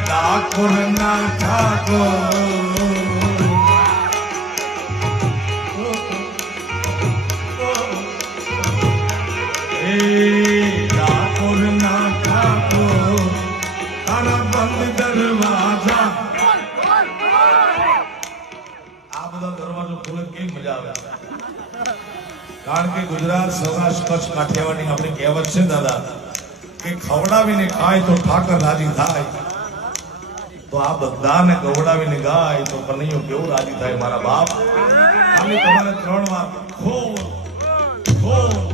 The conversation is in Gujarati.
ઠાકોર ના ઠાકોર ઠાકોર ના ઠાકોર તારા બંધ દરવાજા આ બધા દરવાજો ખુલે કેવી મજા આવે કારણ કે ગુજરાત સૌરાષ્ટ્ર કચ્છ કાઠિયાવાડની આપણી કહેવત છે દાદા કે ખવડાવીને ખાય તો ઠાકર રાજી થાય તો આ બધાને ગવડાવીને ગાય તો કનૈયો કેવું રાજી થાય મારા બાપ ખાલી તમારે 3 વાર ખોલ ખોલ